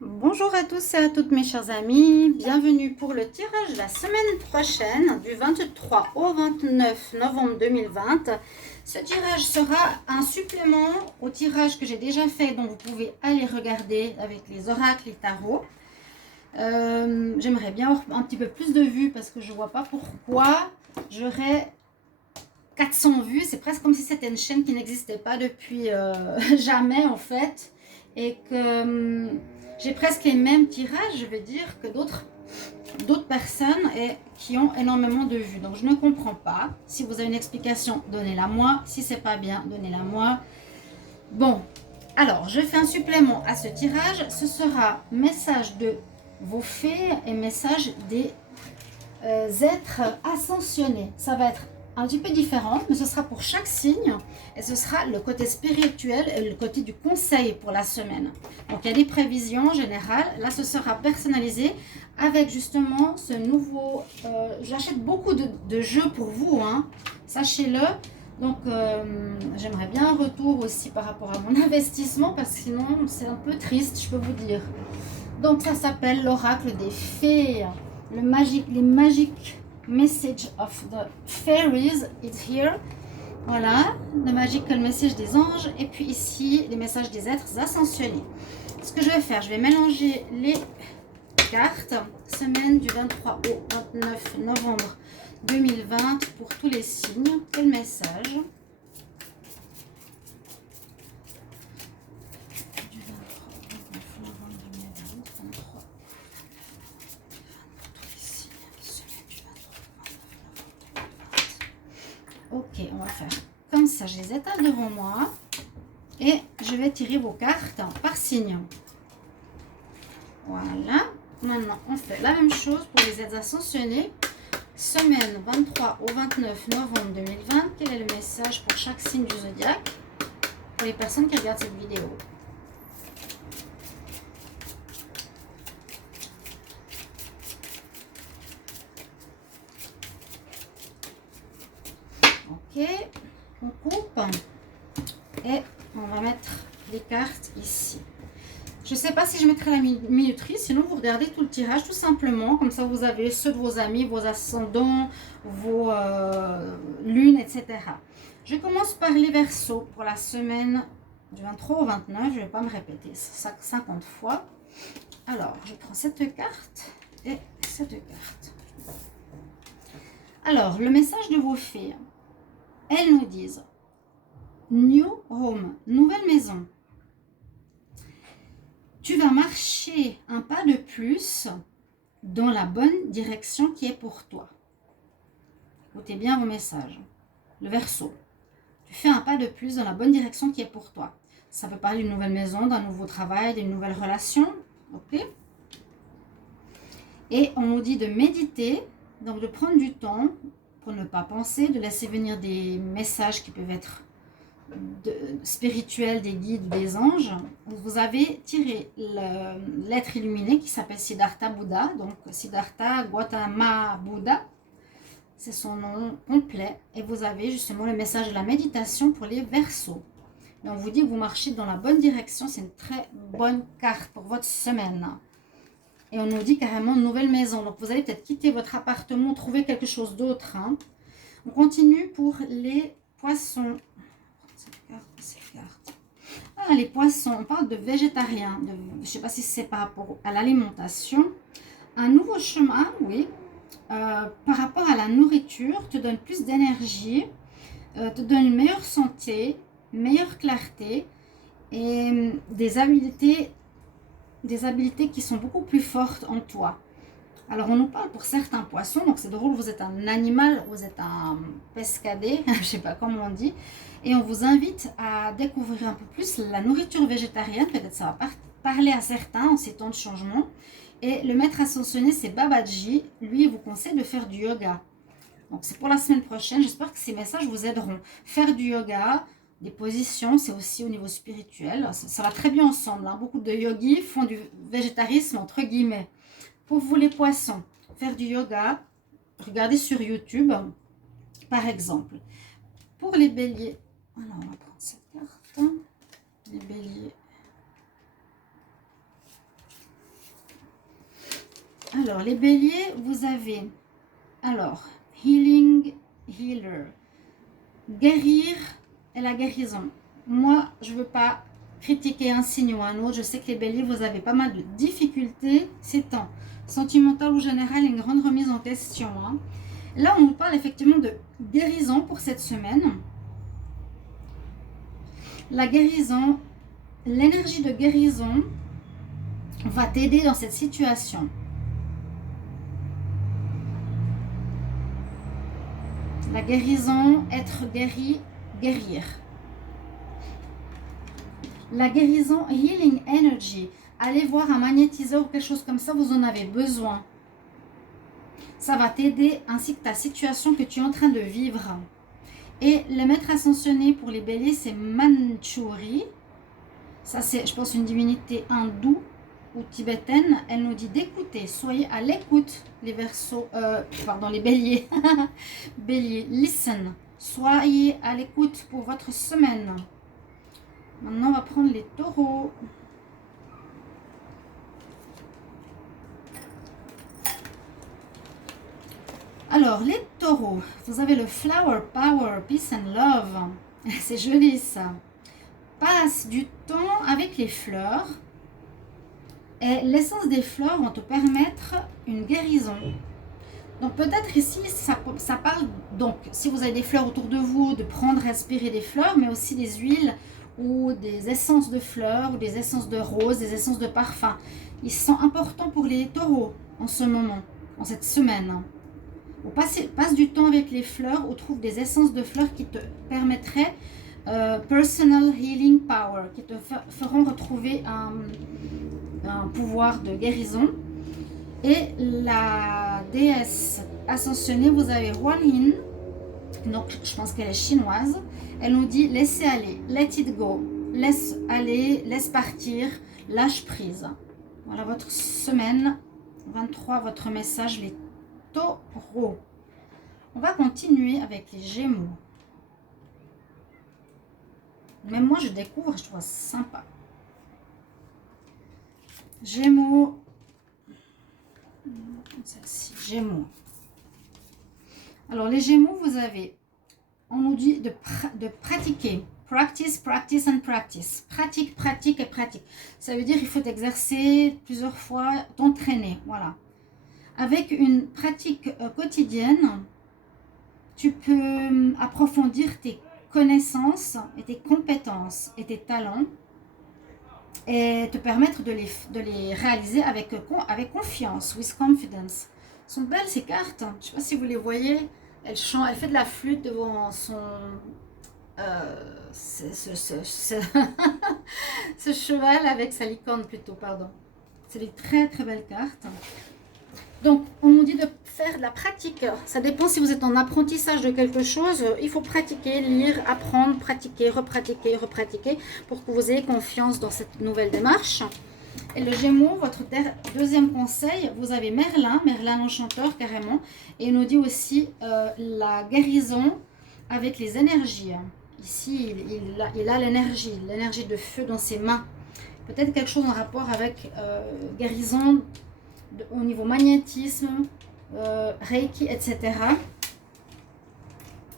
Bonjour à tous et à toutes mes chers amis, bienvenue pour le tirage la semaine prochaine du 23 au 29 novembre 2020. Ce tirage sera un supplément au tirage que j'ai déjà fait, donc vous pouvez aller regarder avec les oracles, les tarots. J'aimerais bien avoir un petit peu plus de vues parce que je ne vois pas pourquoi j'aurais 400 vues. C'est presque comme si c'était une chaîne qui n'existait pas depuis jamais en fait, et que j'ai presque les mêmes tirages, je veux dire, que d'autres personnes qui ont énormément de vues. Donc je ne comprends pas. Si vous avez une explication, donnez-la moi. Si c'est pas bien, donnez-la moi. Bon, alors je fais un supplément à ce tirage. Ce sera message de vos fées et message des êtres ascensionnés. Ça va être un petit peu différent, mais ce sera pour chaque signe et ce sera le côté spirituel et le côté du conseil pour la semaine. Donc il y a des prévisions générales, là ce sera personnalisé avec justement ce nouveau... J'achète beaucoup de jeux pour vous, hein, sachez-le. Donc j'aimerais bien un retour aussi par rapport à mon investissement parce que sinon c'est un peu triste, je peux vous dire. Donc ça s'appelle l'oracle des fées. Les magic message of the fairies is here. Voilà, le magical message des anges. Et puis ici, les messages des êtres ascensionnés. Ce que je vais faire, je vais mélanger les cartes. Semaine du 23 au 29 novembre 2020 pour tous les signes. Quel message? Ok, on va faire comme ça. Je les étale devant moi et je vais tirer vos cartes par signe. Voilà. Maintenant, on fait la même chose pour les êtres ascensionnés. Semaine 23 au 29 novembre 2020. Quel est le message pour chaque signe du zodiaque pour les personnes qui regardent cette vidéo? Ok, on coupe et on va mettre les cartes ici. Je ne sais pas si je mettrai la minuterie, sinon vous regardez tout le tirage tout simplement. Comme ça, vous avez ceux de vos amis, vos ascendants, vos lunes, etc. Je commence par les Verseaux pour la semaine du 23 au 29. Je ne vais pas me répéter 50 fois. Alors, je prends cette carte et cette carte. Alors, le message de vos fées. Elles nous disent New Home, nouvelle maison. Tu vas marcher un pas de plus dans la bonne direction qui est pour toi. Écoutez bien vos messages. Le Verseau. Tu fais un pas de plus dans la bonne direction qui est pour toi. Ça peut parler d'une nouvelle maison, d'un nouveau travail, d'une nouvelle relation. Ok. Et on nous dit de méditer, donc de prendre du temps pour ne pas penser, de laisser venir des messages qui peuvent être spirituels, des guides, des anges. Vous avez tiré l'être illuminé qui s'appelle Siddhartha Bouddha, donc Siddhartha Gautama Bouddha, c'est son nom complet, et vous avez justement le message de la méditation pour les Verseaux. Et on vous dit que vous marchez dans la bonne direction, c'est une très bonne carte pour votre semaine. Et on nous dit carrément une nouvelle maison, donc vous allez peut-être quitter votre appartement, trouver quelque chose d'autre. Hein. On continue pour les poissons. Ah, les poissons, on parle de végétariens. Je ne sais pas si c'est par rapport à l'alimentation. Un nouveau chemin, oui, par rapport à la nourriture, te donne plus d'énergie, te donne une meilleure santé, meilleure clarté et des habilités qui sont beaucoup plus fortes en toi. Alors, on nous parle pour certains poissons, donc c'est drôle, vous êtes un animal, vous êtes un pescadé, je ne sais pas comment on dit, et on vous invite à découvrir un peu plus la nourriture végétarienne, peut-être ça va parler à certains en ces temps de changement. Et le maître ascensionné, c'est Babaji, lui, il vous conseille de faire du yoga. Donc, c'est pour la semaine prochaine, j'espère que ces messages vous aideront. Faire du yoga, des positions, c'est aussi au niveau spirituel, ça va très bien ensemble, hein. Beaucoup de yogis font du végétarisme, entre guillemets. Pour vous les poissons, faire du yoga, regardez sur YouTube, par exemple. Pour les béliers, alors on va prendre cette carte, les béliers. Alors, les béliers, vous avez, alors, healing, healer, guérir et la guérison. Moi, je ne veux pas critiquer un signe ou un autre. Je sais que les béliers, vous avez pas mal de difficultés ces temps. Sentimental ou général, une grande remise en question. Hein. Là, on nous parle effectivement de guérison pour cette semaine. La guérison, l'énergie de guérison va t'aider dans cette situation. La guérison, être guéri, guérir. La guérison, healing energy. Allez voir un magnétiseur ou quelque chose comme ça, vous en avez besoin. Ça va t'aider ainsi que ta situation que tu es en train de vivre. Et le maître ascensionné pour les béliers, c'est Manchouri. Ça, c'est, je pense, une divinité hindoue ou tibétaine. Elle nous dit d'écouter. Soyez à l'écoute, les verseaux, pardon, les béliers. Bélier, listen. Soyez à l'écoute pour votre semaine. Maintenant, on va prendre les taureaux. Alors, les taureaux, vous avez le flower, power, peace and love. C'est joli ça. Passe du temps avec les fleurs. Et l'essence des fleurs vont te permettre une guérison. Donc peut-être ici, ça parle, donc si vous avez des fleurs autour de vous, de prendre, respirer des fleurs, mais aussi des huiles ou des essences de fleurs, ou des essences de roses, des essences de parfum. Ils sont importants pour les taureaux en ce moment, en cette semaine. Ou passe du temps avec les fleurs ou trouve des essences de fleurs qui te permettraient personal healing power, qui te feront retrouver un pouvoir de guérison. Et la déesse ascensionnée, vous avez Huan Yin, donc je pense qu'elle est chinoise. Elle nous dit laissez aller, let it go, laisse aller, laisse partir, lâche prise. Voilà votre semaine 23, votre message, les taureaux. On va continuer avec les gémeaux. Même moi je découvre, je trouve ça sympa. Gémeaux. Celle-ci, Gémeaux. Alors les Gémeaux, vous avez, on nous dit de pratiquer. Practice, practice and practice. Pratique, pratique et pratique. Ça veut dire qu'il faut exercer plusieurs fois, t'entraîner. Voilà. Avec une pratique quotidienne, tu peux approfondir tes connaissances et tes compétences et tes talents et te permettre de les réaliser avec confiance, with confidence. Sont belles ces cartes. Je ne sais pas si vous les voyez. Elle chante, elle fait de la flûte devant son... ce cheval avec sa licorne plutôt, pardon. C'est des très très belles cartes. Donc, on nous dit de faire de la pratique. Ça dépend si vous êtes en apprentissage de quelque chose. Il faut pratiquer, lire, apprendre, pratiquer, repratiquer, repratiquer pour que vous ayez confiance dans cette nouvelle démarche. Et le Gémeaux, votre deuxième conseil, vous avez Merlin, Merlin l'enchanteur carrément. Et il nous dit aussi la guérison avec les énergies. Ici, il a l'énergie de feu dans ses mains. Peut-être quelque chose en rapport avec guérison au niveau magnétisme, Reiki, etc.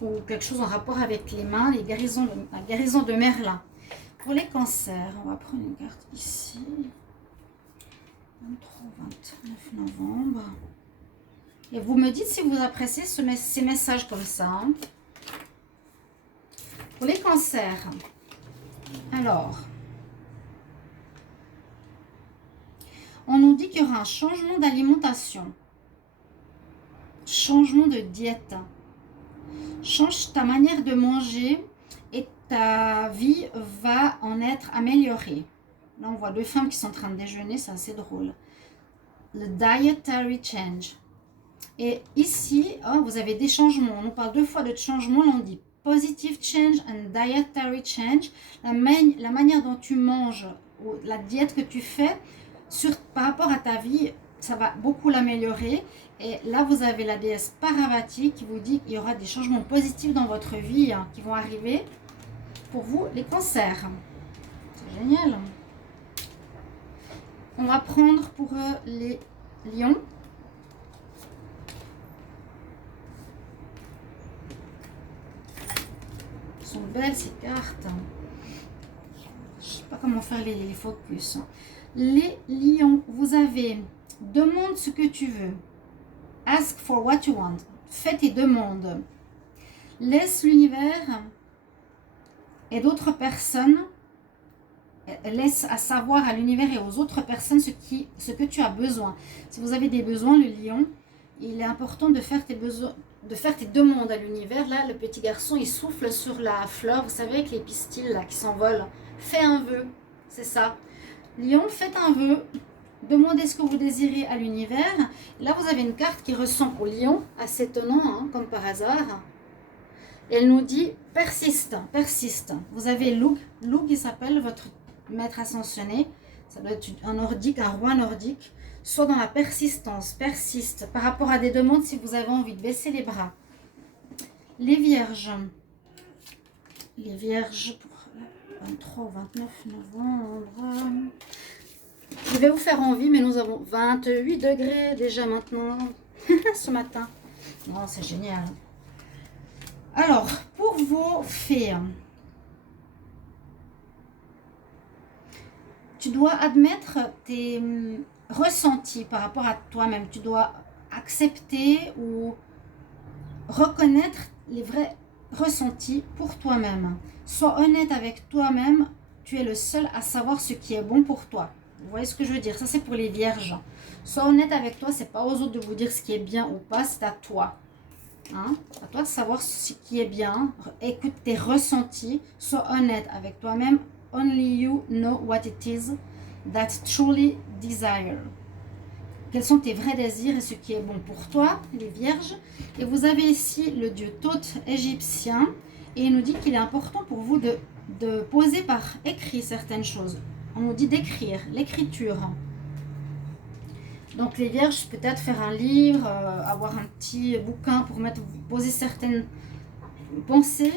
Ou quelque chose en rapport avec les mains, la guérison de Merlin. Pour les cancers, on va prendre une carte ici. 23-29 novembre. Et vous me dites si vous appréciez ces messages comme ça. Hein. Pour les cancers, alors, on nous dit qu'il y aura un changement d'alimentation, changement de diète. Change ta manière de manger et ta vie va en être améliorée. Là, on voit deux femmes qui sont en train de déjeuner, c'est assez drôle. Le dietary change. Et ici, oh, vous avez des changements. On nous parle deux fois de changement. Là, on dit positive change and dietary change. La manière dont tu manges, ou la diète que tu fais, par rapport à ta vie, ça va beaucoup l'améliorer. Et là, vous avez la déesse Parvati qui vous dit qu'il y aura des changements positifs dans votre vie hein, qui vont arriver pour vous, les cancers. C'est génial. On va prendre pour les lions. belles ces cartes. Je sais pas comment faire les focus. Les lions, vous avez demande ce que tu veux. Ask for what you want. Fais tes demandes. Laisse l'univers et d'autres personnes, laisse à savoir à l'univers et aux autres personnes ce que tu as besoin. Si vous avez des besoins, le lion, il est important de faire tes besoins, de faire tes demandes à l'univers. Là, le petit garçon, il souffle sur la fleur, vous savez, avec les pistils là, qui s'envolent. Fais un vœu, c'est ça. Lion, faites un vœu. Demandez ce que vous désirez à l'univers. Là, vous avez une carte qui ressemble au lion, assez étonnant, hein, comme par hasard. Elle nous dit persiste, persiste. Vous avez Lug, Lug qui s'appelle votre maître ascensionné. Ça doit être un nordique, un roi nordique. Soit dans la persistance, persiste par rapport à des demandes si vous avez envie de baisser les bras. Les vierges. Les vierges pour le 23 au 29 novembre. Je vais vous faire envie, mais nous avons 28 degrés déjà maintenant, ce matin. Non, c'est génial. Alors, pour vos fées, tu dois admettre tes ressentis par rapport à toi-même. Tu dois accepter ou reconnaître les vrais ressentis pour toi-même. Sois honnête avec toi-même. Tu es le seul à savoir ce qui est bon pour toi. Vous voyez ce que je veux dire? Ça, c'est pour les vierges. Sois honnête avec toi. C'est pas aux autres de vous dire ce qui est bien ou pas. C'est à toi. Hein? À toi de savoir ce qui est bien. Écoute tes ressentis. Sois honnête avec toi-même. Only you know what it is that truly desire. Quels sont tes vrais désirs et ce qui est bon pour toi, les vierges. Et vous avez ici le dieu Thoth égyptien. Et il nous dit qu'il est important pour vous de poser par écrit certaines choses. On nous dit d'écrire, l'écriture. Donc les vierges, peut-être faire un livre, avoir un petit bouquin pour poser certaines pensées.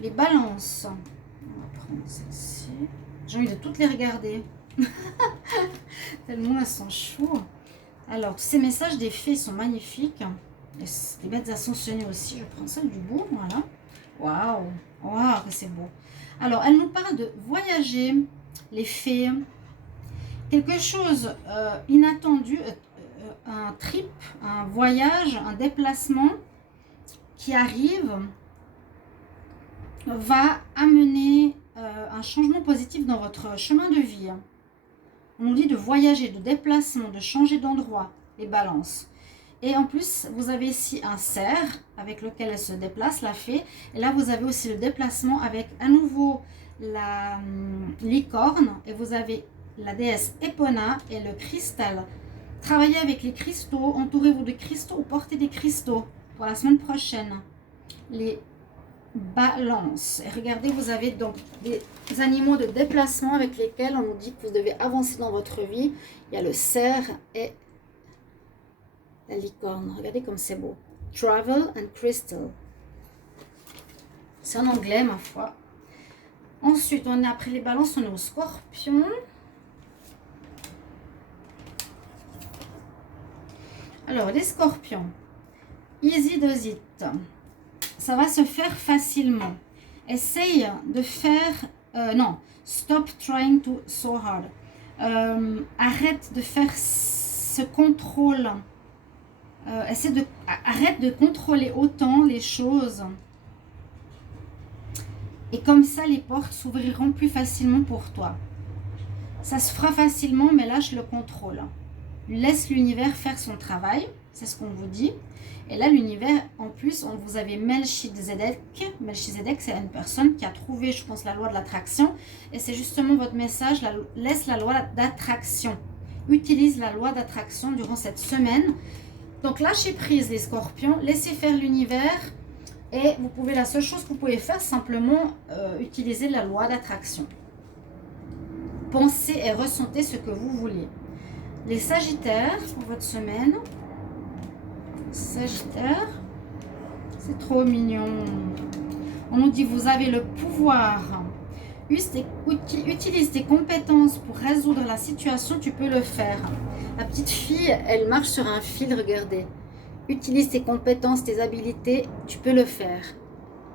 Les balances. On va prendre celle-ci. J'ai envie de toutes les regarder. Tellement elles sont choues. Alors, tous ces messages des fées sont magnifiques. Et les bêtes ascensionnées aussi. Je prends celle du bout, voilà. Waouh, waouh, que c'est beau. Alors, elle nous parle de voyager, les fées. Quelque chose inattendu, un trip, un voyage, un déplacement qui arrive va amener un changement positif dans votre chemin de vie. On nous dit de voyager, de déplacement, de changer d'endroit, les balances. Et en plus, vous avez ici un cerf avec lequel elle se déplace, la fée. Et là, vous avez aussi le déplacement avec à nouveau la licorne. Et vous avez la déesse Epona et le cristal. Travaillez avec les cristaux, entourez-vous de cristaux ou portez des cristaux pour la semaine prochaine. Les balances. Et regardez, vous avez donc des animaux de déplacement avec lesquels on nous dit que vous devez avancer dans votre vie. Il y a le cerf et la licorne. Regardez comme c'est beau. Travel and crystal. C'est en anglais, ma foi. Ensuite, on est après les balances, on est au scorpion. Alors, les scorpions. Easy does it. Ça va se faire facilement. Essaye de faire... non, stop trying to so hard. Arrête de faire ce contrôle. Arrête de contrôler autant les choses. Et comme ça, les portes s'ouvriront plus facilement pour toi. Ça se fera facilement, mais lâche le contrôle. Laisse l'univers faire son travail. C'est ce qu'on vous dit. Et là, l'univers, en plus, vous avez Melchizedek. Melchizedek, c'est une personne qui a trouvé, je pense, la loi de l'attraction. Et c'est justement votre message, laisse la loi d'attraction. Utilise la loi d'attraction durant cette semaine. Donc, lâchez prise, les scorpions. Laissez faire l'univers. Et vous pouvez, la seule chose que vous pouvez faire, simplement utiliser la loi d'attraction. Pensez et ressentez ce que vous voulez. Les sagittaires, pour votre semaine. Sagittaire, c'est trop mignon. On nous dit vous avez le pouvoir. Utilise tes compétences pour résoudre la situation, tu peux le faire. La petite fille, elle marche sur un fil, regardez. Utilise tes compétences, tes habilités, tu peux le faire.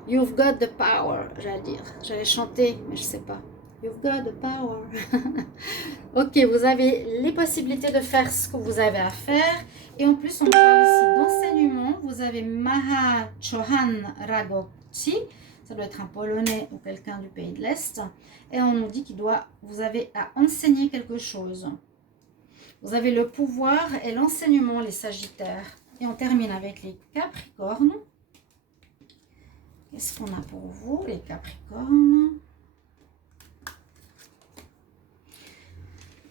You've got the power, j'allais dire. J'allais chanter, mais je sais pas. You've got the power. Ok, vous avez les possibilités de faire ce que vous avez à faire. Et en plus, on parle ici d'enseignement. Vous avez Maha Chohan Ragotti. Ça doit être un Polonais ou quelqu'un du pays de l'Est. Et on nous dit vous avez à enseigner quelque chose. Vous avez le pouvoir et l'enseignement, les Sagittaires. Et on termine avec les Capricornes. Qu'est-ce qu'on a pour vous, les Capricornes?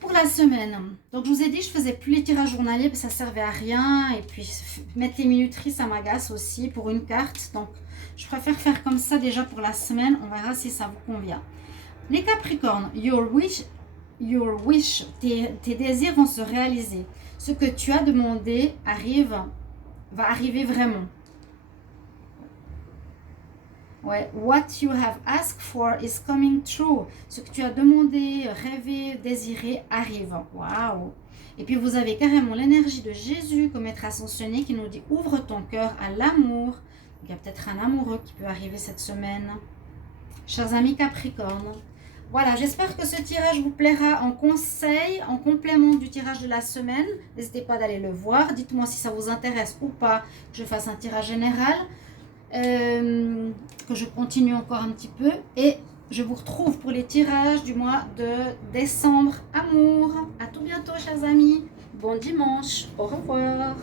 Pour la semaine, donc je vous ai dit, je faisais plus les tirages journaliers parce que ça servait à rien. Et puis mettre les minuteries, ça m'agace aussi pour une carte. Donc je préfère faire comme ça déjà pour la semaine. On verra si ça vous convient. Les Capricornes, your wish, tes désirs vont se réaliser. Ce que tu as demandé va arriver vraiment. Ouais, what you have asked for is coming true. Ce que tu as demandé, rêvé, désiré arrive. Waouh! Et puis vous avez carrément l'énergie de Jésus comme être ascensionné qui nous dit ouvre ton cœur à l'amour. Il y a peut-être un amoureux qui peut arriver cette semaine. Chers amis Capricorne, voilà, j'espère que ce tirage vous plaira en conseil, en complément du tirage de la semaine. N'hésitez pas d'aller le voir. Dites-moi si ça vous intéresse ou pas que je fasse un tirage général. Que je continue encore un petit peu. Et je vous retrouve pour les tirages du mois de décembre. Amour. À tout bientôt, chers amis. Bon dimanche. Au revoir.